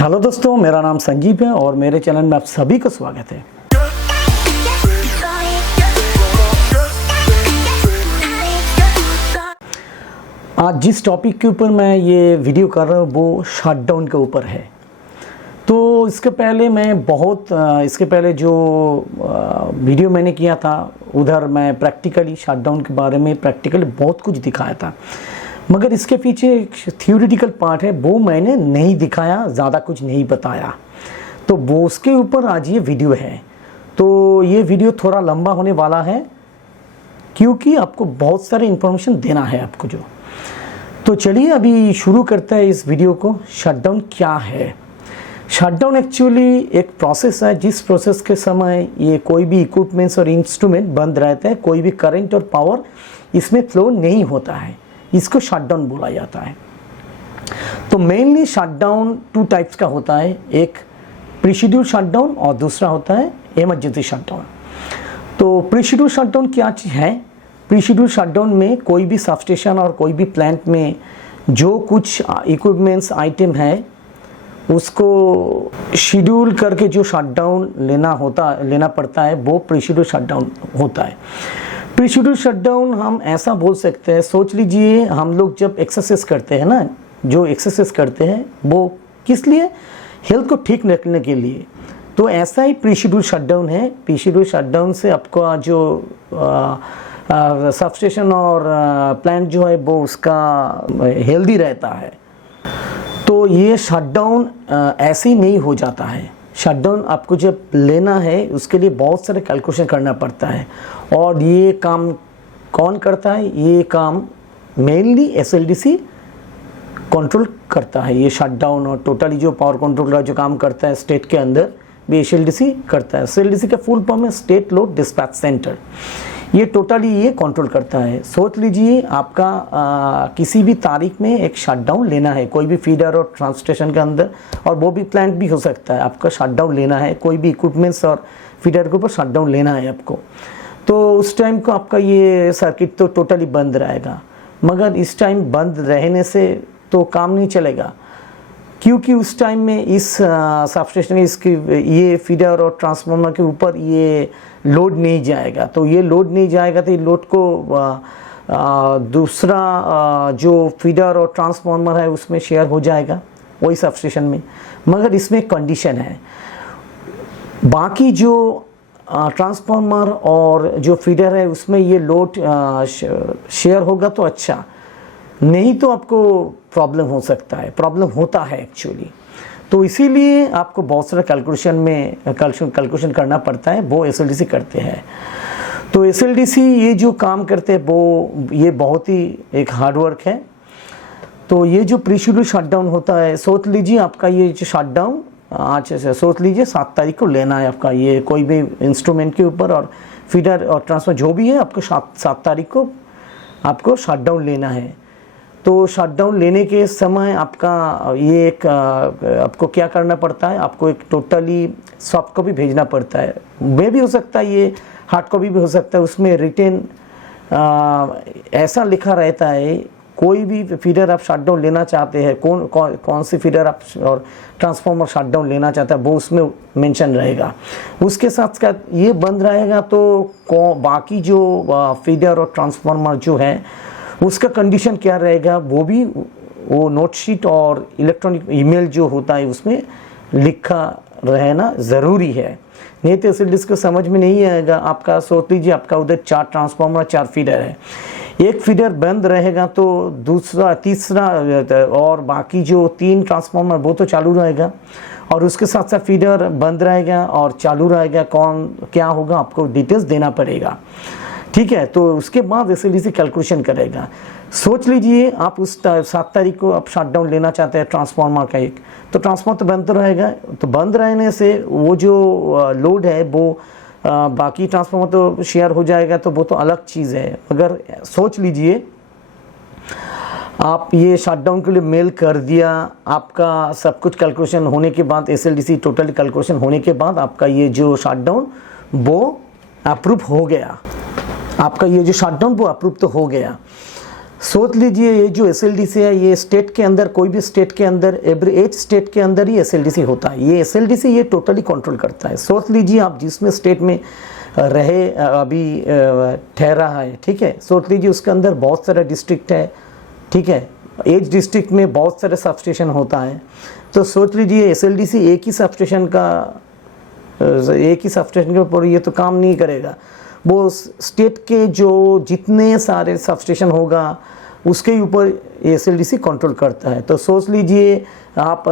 Hello दोस्तों, मेरा नाम संजीव है और मेरे चैनल में आप सभी का स्वागत है। आज जिस टॉपिक के ऊपर मैं ये वीडियो कर रहा हूँ वो शटडाउन के ऊपर है। तो इसके पहले जो वीडियो मैंने किया था उधर मैं प्रैक्टिकली शटडाउन के बारे में प्रैक्टिकली बहुत कुछ दिखाया था, मगर इसके पीछे एक थियोरिटिकल पार्ट है वो मैंने नहीं दिखाया, ज़्यादा कुछ नहीं बताया। तो वो उसके ऊपर आज ये वीडियो है। तो ये वीडियो थोड़ा लंबा होने वाला है क्योंकि आपको बहुत सारे इन्फॉर्मेशन देना है आपको जो। तो चलिए अभी शुरू करते हैं इस वीडियो को। शटडाउन क्या है? शटडाउन एक्चुअली एक प्रोसेस है जिस प्रोसेस के समय ये कोई भी इक्विपमेंट्स और इंस्ट्रूमेंट बंद रहते हैं, कोई भी करंट और पावर इसमें फ्लो नहीं होता है, इसको शटडाउन बोला जाता है। तो मेनली शटडाउन टू टाइप्स का होता है, एक प्री-शेड्यूल शटडाउन और दूसरा होता है इमरजेंसी शटडाउन। तो प्री-शेड्यूल शटडाउन क्या चीज़ है? प्री-शेड्यूल शटडाउन में कोई भी सबस्टेशन और कोई भी प्लांट में जो कुछ इक्विपमेंट्स आइटम है उसको शेड्यूल करके जो शटडाउन लेना पड़ता है वो प्री-शेड्यूल शटडाउन होता है। प्री-शेड्यूल शटडाउन हम ऐसा बोल सकते हैं, सोच लीजिए हम लोग जब एक्सरसाइज करते हैं ना, जो एक्सरसाइज करते हैं वो किस लिए? हेल्थ को ठीक रखने के लिए। तो ऐसा ही प्री-शेड्यूल शटडाउन है। प्री-शेड्यूल शटडाउन से आपका जो सबस्टेशन और प्लांट जो है वो उसका हेल्दी रहता है। तो ये शटडाउन ऐसे ही नहीं हो जाता है। शटडाउन आपको जब लेना है उसके लिए बहुत सारे कैलकुलेशन करना पड़ता है और ये काम कौन करता है? ये काम मेनली एसएलडीसी कंट्रोल करता है। ये शटडाउन और टोटली जो पावर कंट्रोल का जो काम करता है स्टेट के अंदर भी एसएलडीसी करता है। एसएलडीसी का फुल फॉर्म है स्टेट लोड डिस्पैच सेंटर। ये टोटली ये कंट्रोल करता है। सोच लीजिए आपका किसी भी तारीख में एक शटडाउन लेना है, कोई भी फीडर और ट्रांसस्टेशन के अंदर, और वो भी प्लांट भी हो सकता है, आपका शटडाउन लेना है, कोई भी इक्विपमेंट्स और फीडर के ऊपर शटडाउन लेना है आपको। तो उस टाइम को आपका ये सर्किट तो टोटली बंद रहेगा, मगर इस टाइम बंद रहने से तो काम नहीं चलेगा क्योंकि उस टाइम में इस सबस्टेशन इसकी ये फीडर और ट्रांसफार्मर के ऊपर ये लोड नहीं जाएगा। तो ये लोड नहीं जाएगा तो ये लोड को दूसरा जो फीडर और ट्रांसफार्मर है उसमें शेयर हो जाएगा वही सबस्टेशन में। मगर इसमें कंडीशन है, बाकी जो ट्रांसफार्मर और जो फीडर है उसमें ये लोड शेयर होगा तो अच्छा, नहीं तो आपको प्रॉब्लम हो सकता है, प्रॉब्लम होता है एक्चुअली। तो इसीलिए आपको बहुत सारा कैलकुलेशन करना पड़ता है, वो एसएलडीसी करते हैं। तो एसएलडीसी ये जो काम करते हैं वो ये बहुत ही एक हार्ड वर्क है। तो ये जो प्री-शेड्यूल शटडाउन होता है, सोच लीजिए आपका ये जो शटडाउन आज से सोच लीजिए 7 तारीख को लेना है आपका, ये कोई भी इंस्ट्रूमेंट के ऊपर और फीडर और ट्रांसफर जो भी है आपको 7 तारीख को आपको शटडाउन लेना है। तो शटडाउन लेने के समय आपका ये एक आपको क्या करना पड़ता है? आपको एक टोटली सॉफ्ट कॉपी भेजना पड़ता है, वे भी हो सकता है, ये हार्ड कॉपी भी हो सकता है। उसमें रिटन ऐसा लिखा रहता है, कोई भी फीडर आप शटडाउन लेना चाहते हैं, कौन सी फीडर आप और ट्रांसफार्मर शटडाउन लेना चाहते हैं वो उसमें मेंशन रहेगा। उसके साथ साथ ये बंद रहेगा तो बाकी जो फीडर और ट्रांसफार्मर जो है उसका कंडीशन क्या रहेगा वो भी वो नोट शीट और इलेक्ट्रॉनिक ईमेल जो होता है उसमें लिखा रहना ज़रूरी है, नहीं तो एसएलडीसी को समझ में नहीं आएगा। आपका सोच लीजिए आपका उधर 4 ट्रांसफार्मर 4 फीडर है, एक फीडर बंद रहेगा तो दूसरा तीसरा और बाकी जो 3 ट्रांसफार्मर वो तो चालू रहेगा, और उसके साथ साथ फीडर बंद रहेगा और चालू रहेगा। कौन क्या होगा आपको डिटेल्स देना पड़ेगा, ठीक है। तो उसके बाद एसएलडीसी कैलकुलेशन करेगा। सोच लीजिए आप उस 7 तारीख को आप शटडाउन लेना चाहते हैं ट्रांसफार्मर का एक, तो ट्रांसफार्मर तो बंद रहेगा, तो बंद रहने से वो जो लोड है वो बाकी ट्रांसफार्मर तो शेयर हो जाएगा, तो वो तो अलग चीज़ है। अगर सोच लीजिए आप ये शटडाउन के लिए मेल कर दिया, आपका सब कुछ कैलकुलेशन होने के बाद एसएलडीसी टोटल कैलकुलेशन होने के बाद आपका ये जो शटडाउन वो अप्रूव हो गया, आपका ये जो शटडाउन वो अप्रूव तो हो गया। सोच लीजिए ये जो एसएलडीसी है ये स्टेट के अंदर, कोई भी स्टेट के अंदर, एच स्टेट के अंदर ही एसएलडीसी होता है। ये एसएलडीसी ये टोटली कंट्रोल करता है। सोच लीजिए आप जिसमें स्टेट में रहे अभी ठहरा है, ठीक है, सोच लीजिए उसके अंदर बहुत सारे डिस्ट्रिक्ट है, ठीक है, एच डिस्ट्रिक्ट में बहुत सारे सब स्टेशन होता है। तो सोच लीजिए एसएलडीसी एक ही सब स्टेशन के ऊपर ये तो काम नहीं करेगा, वो स्टेट के जो जितने सारे सब स्टेशन होगा उसके ऊपर एसएलडीसी कंट्रोल करता है। तो सोच लीजिए आप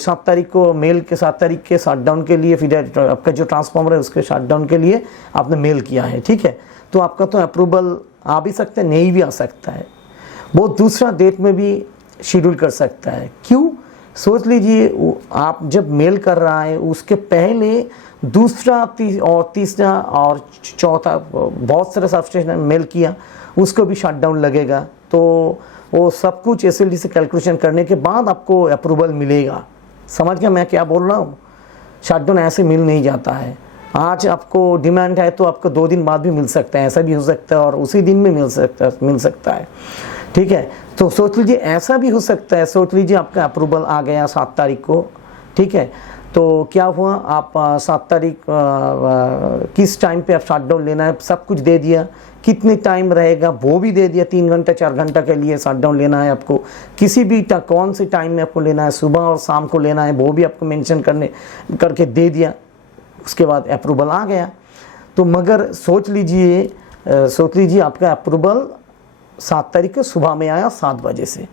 7 तारीख को मेल के 7 तारीख के शटडाउन के लिए फिर आपका जो ट्रांसफार्मर है उसके शटडाउन के लिए आपने मेल किया है, ठीक है, तो आपका तो अप्रूवल आ भी सकता है, नहीं भी आ सकता है, वो दूसरा डेट में भी शेड्यूल कर सकता है। क्यों? सोच लीजिए आप जब मेल कर रहा है उसके पहले दूसरा तीसरा और चौथा बहुत सारे सब स्टेशन मेल किया, उसको भी शटडाउन लगेगा। तो वो सब कुछ एसएलडीसी कैलकुलेशन करने के बाद आपको अप्रूवल मिलेगा। समझ गया मैं क्या बोल रहा हूँ? शटडाउन ऐसे मिल नहीं जाता है। आज आपको डिमांड है तो आपको 2 दिन बाद भी मिल सकता है, ऐसा भी हो सकता है, और उसी दिन में मिल सकता है, ठीक है। तो सोच लीजिए ऐसा भी हो सकता है, सोच लीजिए आपका अप्रूवल आ गया 7 तारीख को, ठीक है, तो क्या हुआ, आप 7 तारीख किस टाइम पे आप शटडाउन लेना है सब कुछ दे दिया, कितने टाइम रहेगा वो भी दे दिया, 3 घंटा 4 घंटा के लिए शटडाउन लेना है आपको, किसी भी कौन से टाइम में आपको लेना है, सुबह और शाम को लेना है वो भी आपको मेंशन करके दे दिया। उसके बाद अप्रूवल आ गया। तो मगर सोच लीजिए आपका अप्रूवल 7 तारीख को सुबह में आया 7 बजे से,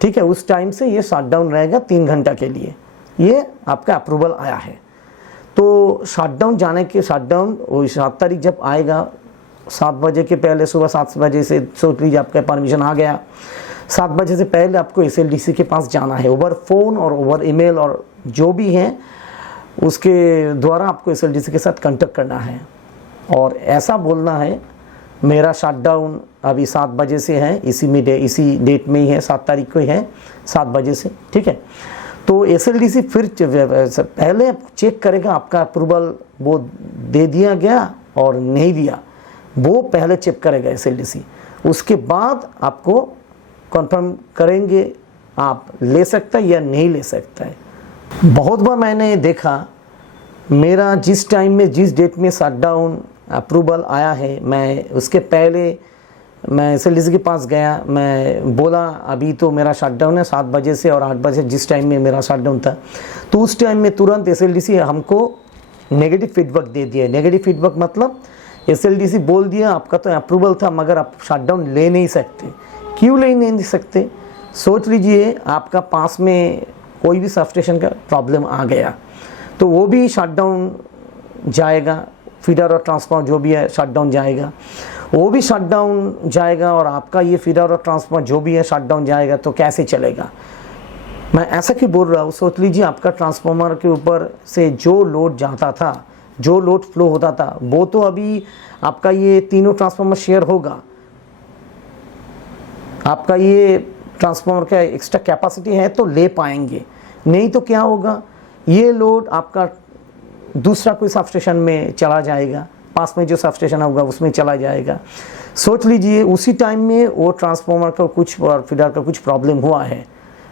ठीक है, उस टाइम से ये शटडाउन रहेगा 3 घंटा के लिए, ये आपका अप्रूवल आया है। तो शटडाउन 7 तारीख जब आएगा 7 बजे के पहले, सुबह 7 बजे से सोच लीजिए आपका परमिशन आ गया, 7 बजे से पहले आपको एसएलडीसी के पास जाना है, ओवर फ़ोन और ओवर ईमेल और जो भी है उसके द्वारा आपको एसएलडीसी के साथ कांटेक्ट करना है और ऐसा बोलना है मेरा शटडाउन अभी 7 बजे से है, इसी डेट में ही है, 7 तारीख को ही है 7 बजे से, ठीक है। तो एसएलडीसी फिर पहले चेक करेगा आपका अप्रूवल वो दे दिया गया और नहीं दिया, वो पहले चेक करेगा एसएलडीसी, उसके बाद आपको कंफर्म करेंगे आप ले सकता है या नहीं ले सकता है। बहुत बार मैंने देखा मेरा जिस टाइम में जिस डेट में शटडाउन अप्रूवल आया है, मैं उसके पहले मैं एसएलडीसी के पास गया, मैं बोला अभी तो मेरा शटडाउन है 7 बजे से और 8 बजे जिस टाइम में मेरा शटडाउन था, तो उस टाइम में तुरंत एसएलडीसी हमको नेगेटिव फीडबैक दे दिया। नेगेटिव फीडबैक मतलब एसएलडीसी बोल दिया आपका तो अप्रूवल था मगर आप शटडाउन ले नहीं सकते। क्यों ले नहीं सकते? सोच लीजिए आपका पास में कोई भी सब स्टेशन का प्रॉब्लम आ गया तो वो भी शटडाउन जाएगा, फीडर और ट्रांसफार्मर जो भी है शटडाउन जाएगा, वो भी शटडाउन जाएगा और आपका ये फीडर और ट्रांसफार्मर जो भी है शटडाउन जाएगा, तो कैसे चलेगा? मैं ऐसा क्यों बोल रहा हूँ? सोच लीजिए आपका ट्रांसफार्मर के ऊपर से जो लोड जाता था, जो लोड फ्लो होता था, वो तो अभी आपका ये तीनों ट्रांसफार्मर शेयर होगा, आपका ये ट्रांसफार्मर का एक्स्ट्रा कैपेसिटी है तो ले पाएंगे, नहीं तो क्या होगा, ये लोड आपका दूसरा कोई सब स्टेशन में चला जाएगा, पास में जो सब स्टेशन होगा उसमें चला जाएगा। सोच लीजिए उसी टाइम में वो ट्रांसफार्मर का कुछ और फीडर का कुछ प्रॉब्लम हुआ है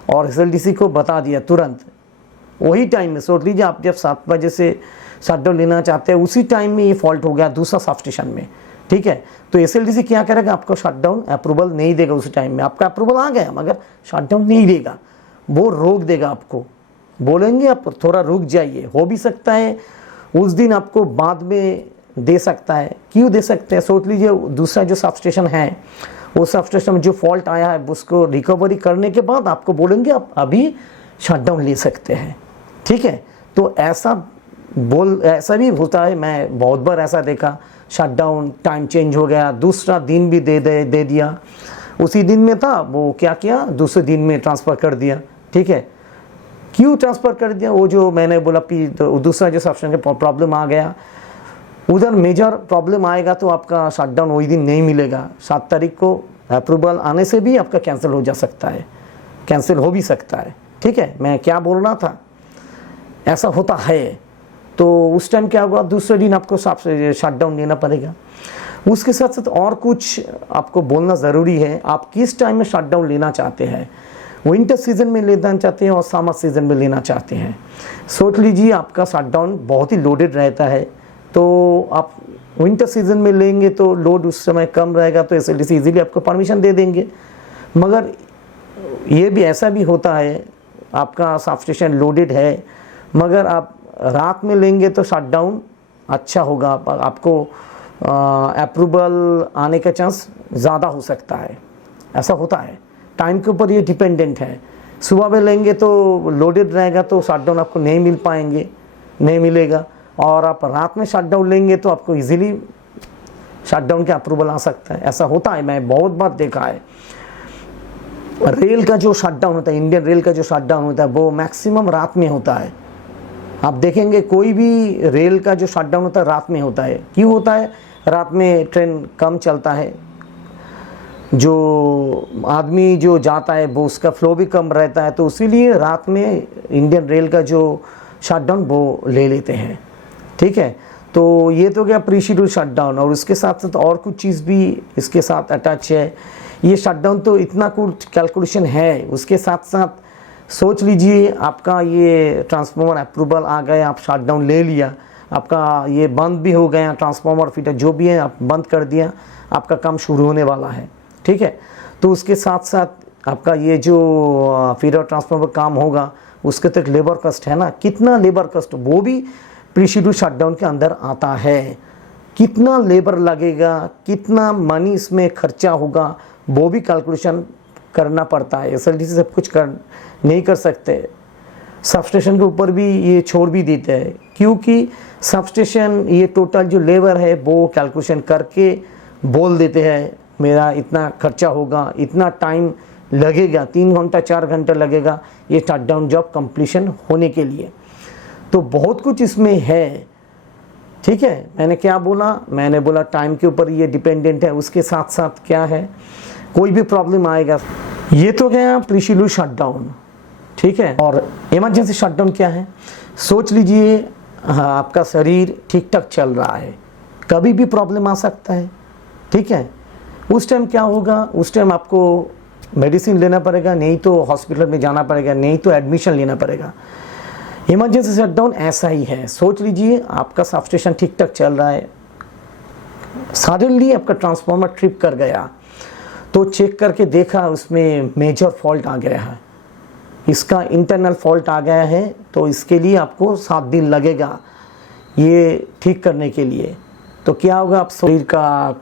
और एसएलडीसी को बता दिया तुरंत, वही टाइम में। सोच लीजिए आप जब 7 बजे से शटडाउन लेना चाहते हैं उसी टाइम में ये फॉल्ट हो गया दूसरा सब स्टेशन में, ठीक है, तो एसएलडीसी क्या करेगा, आपको शटडाउन अप्रूवल नहीं देगा। उस टाइम में आपका अप्रूवल आ गया मगर शटडाउन नहीं देगा, वो रोक देगा, आपको बोलेंगे आप थोड़ा रुक जाइए। हो भी सकता है उस दिन आपको बाद में दे सकता है। क्यों दे सकते हैं? सोच लीजिए दूसरा जो सब स्टेशन है वो सब स्टेशन में जो फॉल्ट आया है उसको रिकवरी करने के बाद आपको बोलेंगे आप अभी शटडाउन ले सकते हैं, ठीक है। तो ऐसा भी होता है, मैं बहुत बार ऐसा देखा, शटडाउन टाइम चेंज हो गया, दूसरा दिन भी दे दिया, उसी दिन में था वो क्या किया दूसरे दिन में ट्रांसफ़र कर दिया, ठीक है। क्यों ट्रांसफ़र कर दिया? वो जो मैंने बोला कि दूसरा जो सबस्टेशन का प्रॉब्लम आ गया, उधर मेजर प्रॉब्लम आएगा तो आपका शटडाउन वही दिन नहीं मिलेगा। 7 तारीख को अप्रूवल आने से भी आपका कैंसिल हो जा सकता है, कैंसिल हो भी सकता है, ठीक है। मैं क्या बोल रहा था, ऐसा होता है। तो उस टाइम क्या होगा, दूसरे दिन आपको शटडाउन लेना पड़ेगा। उसके साथ साथ और कुछ आपको बोलना ज़रूरी है, आप किस टाइम में शटडाउन लेना चाहते हैं। विंटर सीज़न में लेना चाहते हैं और समर सीज़न में लेना चाहते हैं। सोच लीजिए आपका शटडाउन बहुत ही लोडेड रहता है, तो आप विंटर सीज़न में लेंगे तो लोड उस समय कम रहेगा, तो SLDC इजीली आपको परमिशन दे देंगे। मगर ये भी ऐसा भी होता है, आपका सबस्टेशन लोडेड है मगर आप रात में लेंगे तो शटडाउन अच्छा होगा, आपको अप्रूवल आने का चांस ज़्यादा हो सकता है। ऐसा होता है, टाइम के ऊपर ये डिपेंडेंट है। सुबह में लेंगे तो लोडेड रहेगा तो शटडाउन आपको नहीं मिलेगा, और आप रात में शटडाउन लेंगे तो आपको इजीली शटडाउन का अप्रूवल आ सकता है। ऐसा होता है, मैं बहुत बार देखा है। रेल का जो शटडाउन होता है, इंडियन रेल का जो शटडाउन होता है, वो मैक्सिमम रात में होता है। आप देखेंगे कोई भी रेल का जो शटडाउन होता है रात में होता है। क्यों होता है? रात में ट्रेन कम चलता है, जो आदमी जो जाता है वो उसका फ्लो भी कम रहता है, तो इसीलिए रात में इंडियन रेल का जो शटडाउन वो ले लेते हैं। ठीक है, तो ये तो गया प्री शेड्यूल शटडाउन, और उसके साथ साथ और कुछ चीज़ भी इसके साथ अटैच है। ये शटडाउन तो इतना कुछ कैलकुलेशन है, उसके साथ साथ सोच लीजिए आपका ये ट्रांसफार्मर अप्रूवल आ गया, आप शटडाउन ले लिया, आपका ये बंद भी हो गया, ट्रांसफार्मर फीडर जो भी है आप बंद कर दिया, आपका काम शुरू होने वाला है। ठीक है, तो उसके साथ साथ आपका ये जो फीडर ट्रांसफार्मर काम होगा उसके तो एक लेबर कॉस्ट है ना, कितना लेबर कॉस्ट वो भी प्री शेड्यूल शटडाउन के अंदर आता है। कितना लेबर लगेगा, कितना मनी इसमें खर्चा होगा, वो भी कैलकुलेशन करना पड़ता है। SLDC सब कुछ नहीं कर सकते, सबस्टेशन के ऊपर भी ये छोड़ भी देते हैं, क्योंकि सबस्टेशन ये टोटल जो लेबर है वो कैलकुलेशन करके बोल देते हैं मेरा इतना खर्चा होगा, इतना टाइम लगेगा, 3 घंटा 4 घंटा लगेगा ये शटडाउन जॉब कंप्लीशन होने के लिए। तो बहुत कुछ इसमें है। ठीक है, मैंने क्या बोला? मैंने बोला टाइम के ऊपर ये डिपेंडेंट है। उसके साथ साथ क्या है, कोई भी प्रॉब्लम आएगा। ये तो गया प्री शेड्यूल शटडाउन। ठीक है, और इमरजेंसी शटडाउन क्या है? सोच लीजिए आपका शरीर ठीक ठाक चल रहा है, कभी भी प्रॉब्लम आ सकता है। ठीक है, उस टाइम क्या होगा? उस टाइम आपको मेडिसिन लेना पड़ेगा, नहीं तो हॉस्पिटल में जाना पड़ेगा, नहीं तो एडमिशन लेना पड़ेगा। इमरजेंसी शटडाउन ऐसा ही है। सोच लीजिए आपका सबस्टेशन ठीक ठाक चल रहा है, सडनली आपका ट्रांसफार्मर ट्रिप कर गया, तो चेक करके देखा उसमें मेजर फॉल्ट आ गया है, इसका इंटरनल फॉल्ट आ गया है, तो इसके लिए आपको 7 दिन लगेगा ये ठीक करने के लिए। तो क्या होगा, आप शरीर का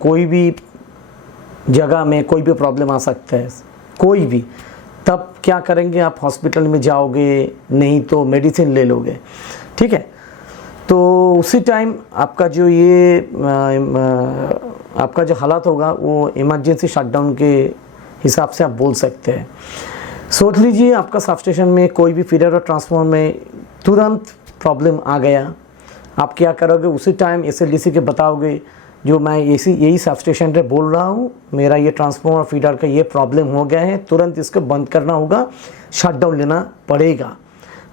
कोई भी जगह में कोई भी प्रॉब्लम आ सकता है, कोई भी, तब क्या करेंगे? आप हॉस्पिटल में जाओगे, नहीं तो मेडिसिन ले लोगे। ठीक है, तो उसी टाइम आपका जो ये आपका जो हालात होगा वो इमरजेंसी शटडाउन के हिसाब से आप बोल सकते हैं। सोच लीजिए आपका सबस्टेशन में कोई भी फीडर और ट्रांसफार्मर में तुरंत प्रॉब्लम आ गया, आप क्या करोगे? उसी टाइम SLDC के बताओगे जो मैं यही सबस्टेशन पे बोल रहा हूँ, मेरा ये ट्रांसफार्मर फीडर का ये प्रॉब्लम हो गया है, तुरंत इसको बंद करना होगा, शटडाउन लेना पड़ेगा।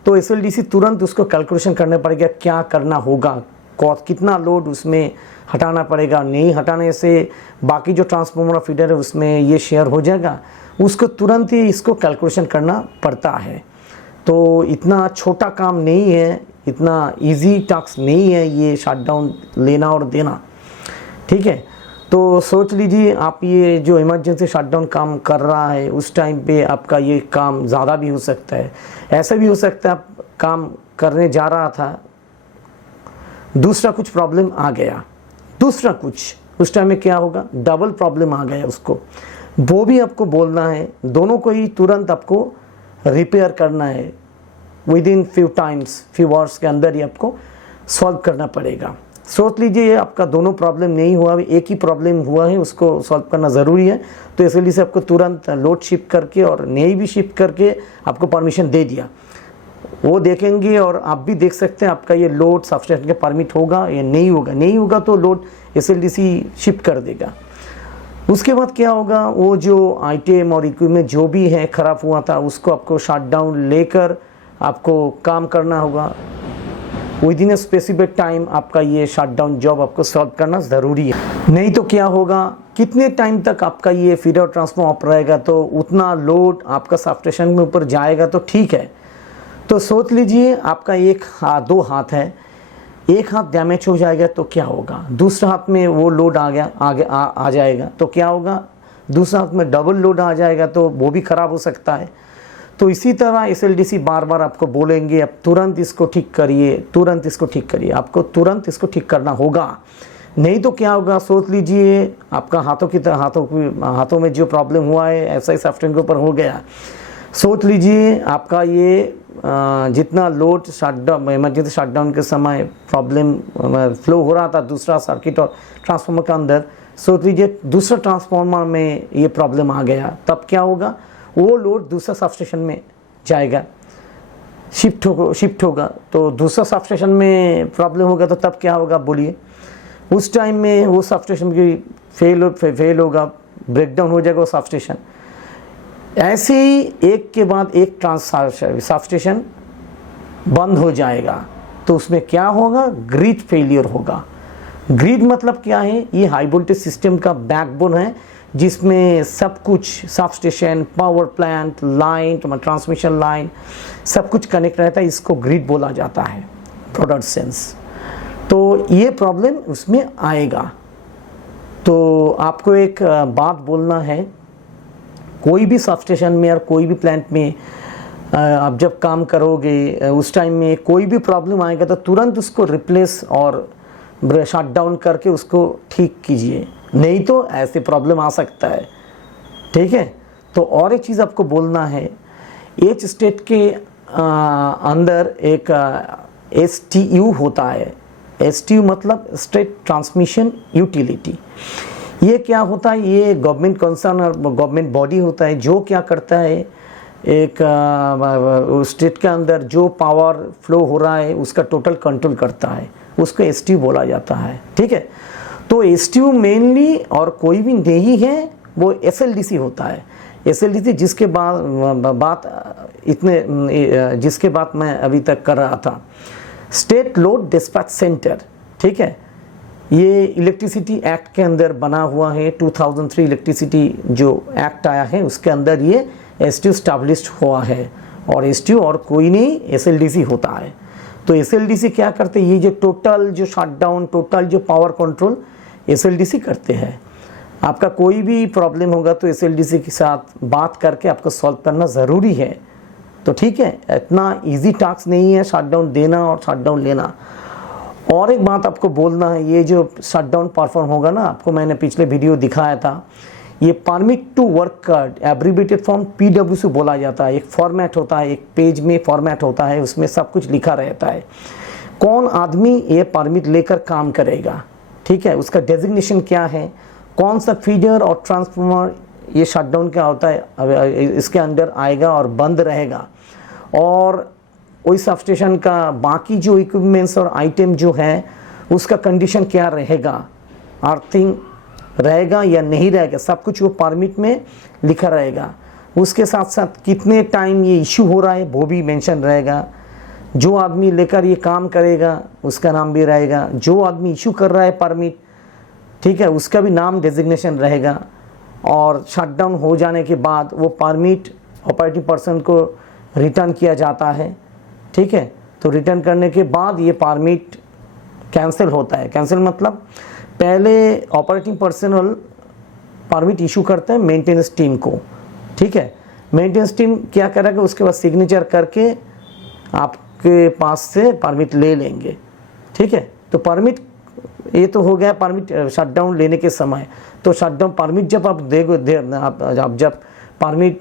तो SLDC तुरंत उसको कैलकुलेशन करना पड़ेगा, क्या करना होगा, कितना लोड उसमें हटाना पड़ेगा, नहीं हटाने से बाकी जो ट्रांसफार्मर फीडर है उसमें ये शेयर हो जाएगा, उसको तुरंत ही इसको कैलकुलेशन करना पड़ता है। तो इतना छोटा काम नहीं है, इतना इजी टास्क नहीं है ये शटडाउन लेना और देना। ठीक है, तो सोच लीजिए आप ये जो इमरजेंसी शटडाउन काम कर रहा है उस टाइम पे आपका ये काम ज़्यादा भी हो सकता है। ऐसा भी हो सकता है आप काम करने जा रहा था, दूसरा कुछ प्रॉब्लम आ गया, दूसरा कुछ, उस टाइम में क्या होगा? डबल प्रॉब्लम आ गया उसको, वो भी आपको बोलना है, दोनों को ही तुरंत आपको रिपेयर करना है, विद इन फ्यू आवर्स के अंदर ही आपको सॉल्व करना पड़ेगा। सोच लीजिए आपका दोनों प्रॉब्लम नहीं हुआ, एक ही प्रॉब्लम हुआ है, उसको सॉल्व करना ज़रूरी है, तो इसलिए से आपको तुरंत लोड शिफ्ट करके और नई भी शिफ्ट करके आपको परमिशन दे दिया। वो देखेंगे और आप भी देख सकते हैं आपका ये लोड सबस्टेशन के परमिट होगा या नहीं होगा। नहीं होगा तो लोड SLDC शिफ्ट कर देगा। उसके बाद क्या होगा, वो जो आइटम और इक्विपमेंट जो भी है ख़राब हुआ था उसको आपको शटडाउन लेकर आपको काम करना होगा। With in a specific time आपका ये शटडाउन जॉब आपको सॉल्व करना ज़रूरी है। नहीं तो क्या होगा, कितने टाइम तक आपका ये फीडर ट्रांसफॉर्म ऑफ रहेगा तो उतना लोड आपका सबस्टेशन में ऊपर जाएगा तो ठीक है। तो सोच लीजिए आपका एक हाथ, दो हाथ है, एक हाथ डैमेज हो जाएगा तो क्या होगा, दूसरा हाथ में वो लोड आ जाएगा तो क्या होगा, दूसरा हाथ में डबल लोड आ जाएगा तो वो भी ख़राब हो सकता है। तो इसी तरह SLDC बार बार आपको बोलेंगे अब तुरंत इसको ठीक करिए, तुरंत इसको ठीक करिए, आपको तुरंत इसको ठीक करना होगा। नहीं तो क्या होगा, सोच लीजिए आपका हाथों में जो प्रॉब्लम हुआ है ऐसा ही सॉफ्टवेयर के ऊपर हो गया। सोच लीजिए आपका ये जितना लोड शटडाउन, इमरजेंसी शटडाउन के समय प्रॉब्लम फ्लो हो रहा था दूसरा सर्किट और ट्रांसफार्मर के अंदर, सोच लीजिए दूसरा ट्रांसफार्मर में ये प्रॉब्लम आ गया, तब क्या होगा, वो लोड दूसरा सबस्टेशन में जाएगा, शिफ्ट होगा। तो दूसरा सबस्टेशन में प्रॉब्लम होगा तो तब क्या होगा बोलिए, उस टाइम में वो सबस्टेशन की फेल होगा, ब्रेकडाउन हो जाएगा वो सबस्टेशन। ऐसे ही एक के बाद एक सबस्टेशन बंद हो जाएगा तो उसमें क्या होगा, ग्रिड फेलियर होगा। ग्रिड मतलब क्या है, ये हाई वोल्टेज सिस्टम का बैकबोन है जिसमें सब कुछ substation, power plant, line, transmission line सब कुछ कनेक्ट रहता है, इसको ग्रिड बोला जाता है, प्रोडक्ट सेंस। तो ये प्रॉब्लम उसमें आएगा। तो आपको एक बात बोलना है, कोई भी सबस्टेशन में और कोई भी प्लांट में आप जब काम करोगे उस टाइम में कोई भी प्रॉब्लम आएगा तो तुरंत उसको रिप्लेस और शट डाउन करके उसको ठीक कीजिए, नहीं तो ऐसे प्रॉब्लम आ सकता है। ठीक है। तो और एक चीज़ आपको बोलना है, एच स्टेट के अंदर एक STU होता है। STU मतलब स्टेट ट्रांसमिशन यूटिलिटी। ये क्या होता है, ये गवर्नमेंट कंसर्न और गवर्नमेंट बॉडी होता है जो क्या करता है, एक स्टेट के अंदर जो पावर फ्लो हो रहा है उसका टोटल कंट्रोल करता है, उसको STU बोला जाता है। ठीक है। तो STU मेनली और कोई भी नहीं है, वो SLDC होता है। SLDC जिसके बात मैं अभी तक कर रहा था, स्टेट लोड डिस्पैच सेंटर। ठीक है। ये इलेक्ट्रिसिटी एक्ट के अंदर बना हुआ है, 2003 इलेक्ट्रिसिटी जो एक्ट आया है उसके अंदर ये STU स्टैब्लिश्ड हुआ है। और STU और कोई नहीं, SLDC होता है। तो SLDC क्या करते हैं, ये जो टोटल जो शटडाउन, टोटल जो पावर कंट्रोल SLDC करते हैं। आपका कोई भी प्रॉब्लम होगा तो SLDC के साथ बात करके आपको सॉल्व करना ज़रूरी है। तो ठीक है, इतना इजी टास्क नहीं है शटडाउन देना और शटडाउन लेना। और एक बात आपको बोलना है, ये जो शटडाउन परफॉर्म होगा ना, आपको मैंने पिछले वीडियो दिखाया था, ये permit to work card abbreviated form PWC बोला जाता है। एक फॉर्मेट होता है, एक पेज में फॉर्मेट होता है, उसमें सब कुछ लिखा रहता है, कौन आदमी ये परमिट लेकर काम करेगा। ठीक है। उसका डेजिग्नेशन क्या है, कौन सा फीडर और ट्रांसफार्मर ये शटडाउन क्या होता है इसके अंदर आएगा और बंद रहेगा, और वही सबस्टेशन का बाकी जो इक्विपमेंट्स और आइटम जो है उसका कंडीशन क्या रहेगा, अर्थिंग रहेगा या नहीं रहेगा, सब कुछ वो परमिट में लिखा रहेगा। उसके साथ साथ कितने टाइम ये इशू हो रहा है वो भी मेंशन रहेगा, जो आदमी लेकर ये काम करेगा उसका नाम भी रहेगा, जो आदमी इशू कर रहा है परमिट, ठीक है, उसका भी नाम डेजिग्नेशन रहेगा। और शटडाउन हो जाने के बाद वो परमिट ऑपरेटिंग पर्सन को रिटर्न किया जाता है। ठीक है। तो रिटर्न करने के बाद ये परमिट कैंसिल होता है। कैंसिल मतलब पहले ऑपरेटिंग पर्सनल परमिट इशू करते हैं मेंटेनेंस टीम को। ठीक है। मेंटेनेंस टीम क्या करेगा, उसके बाद सिग्नेचर करके आपके पास से परमिट ले लेंगे। ठीक है। तो परमिट ये तो हो गया परमिट शटडाउन लेने के समय। तो शटडाउन परमिट जब आप आप जब परमिट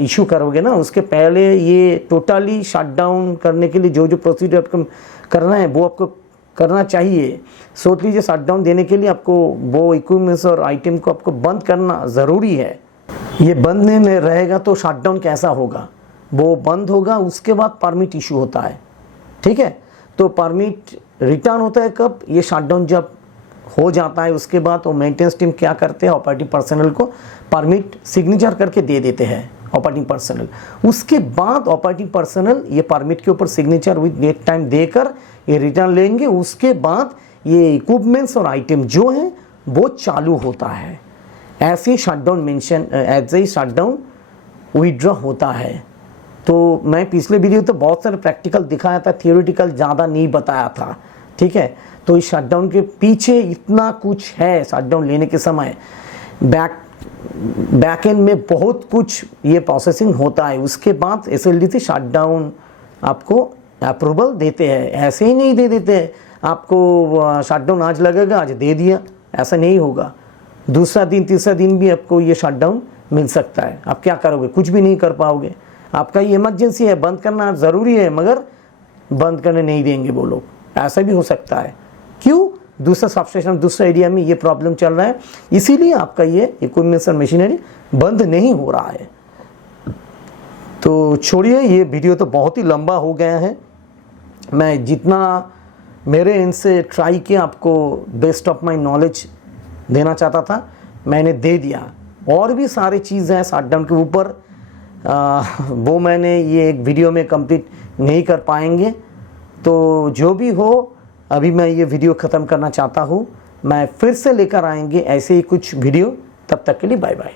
इशू करोगे ना, उसके पहले ये टोटली शटडाउन करने के लिए जो जो प्रोसीजर आपको करना है वो आपको करना चाहिए। सोच लीजिए शटडाउन देने के लिए आपको वो इक्विपमेंट्स और आइटम को आपको बंद करना ज़रूरी है। ये बंद नहीं रहेगा तो शटडाउन कैसा होगा, वो बंद होगा, उसके बाद परमिट इशू होता है। ठीक है। तो परमिट रिटर्न होता है कब, ये शटडाउन जब हो जाता है उसके बाद वो मेंटेनेंस टीम क्या करते हैं, ऑपरेटिंग पर्सनल को परमिट सिग्नेचर करके दे देते हैं ऑपरेटिंग पर्सनल। उसके बाद ऑपरेटिंग पर्सनल ये परमिट के ऊपर सिग्नेचर विद डेट टाइम देकर ये रिटर्न लेंगे। उसके बाद ये इक्विपमेंट्स और आइटम जो हैं वो चालू होता है। ऐसे ही शटडाउन मेंशन, ऐसे ही शटडाउन विड्रॉ होता है। तो मैं पिछले वीडियो तो बहुत सारे प्रैक्टिकल दिखाया था, थियोरेटिकल ज़्यादा नहीं बताया था, ठीक है। तो इस शटडाउन के पीछे इतना कुछ है। शटडाउन लेने के समय बैक एंड में बहुत कुछ ये प्रोसेसिंग होता है। उसके बाद SLDC शटडाउन आपको अप्रूवल देते हैं। ऐसे ही नहीं दे देते हैं आपको शटडाउन आज लगेगा आज दे दिया, ऐसा नहीं होगा। दूसरा दिन तीसरा दिन भी आपको ये शटडाउन मिल सकता है। आप क्या करोगे? कुछ भी नहीं कर पाओगे। आपका ये इमरजेंसी है, बंद करना ज़रूरी है, मगर बंद करने नहीं देंगे वो लोग, ऐसा भी हो सकता है। क्यों? दूसरा सबस्टेशन दूसरा एरिया में ये प्रॉब्लम चल रहा है, इसीलिए आपका ये इक्विपमेंट्स और मशीनरी बंद नहीं हो रहा है। तो छोड़िए, ये वीडियो तो बहुत ही लंबा हो गया है। मैं जितना मेरे एंड से ट्राई किया आपको बेस्ट ऑफ माय नॉलेज देना चाहता था, मैंने दे दिया। और भी सारी चीज़ हैं शटडाउन के ऊपर, वो मैंने ये एक वीडियो में कंप्लीट नहीं कर पाएंगे। तो जो भी हो, अभी मैं ये वीडियो ख़त्म करना चाहता हूँ। मैं फिर से लेकर आएंगे ऐसे ही कुछ वीडियो। तब तक के लिए बाय बाय।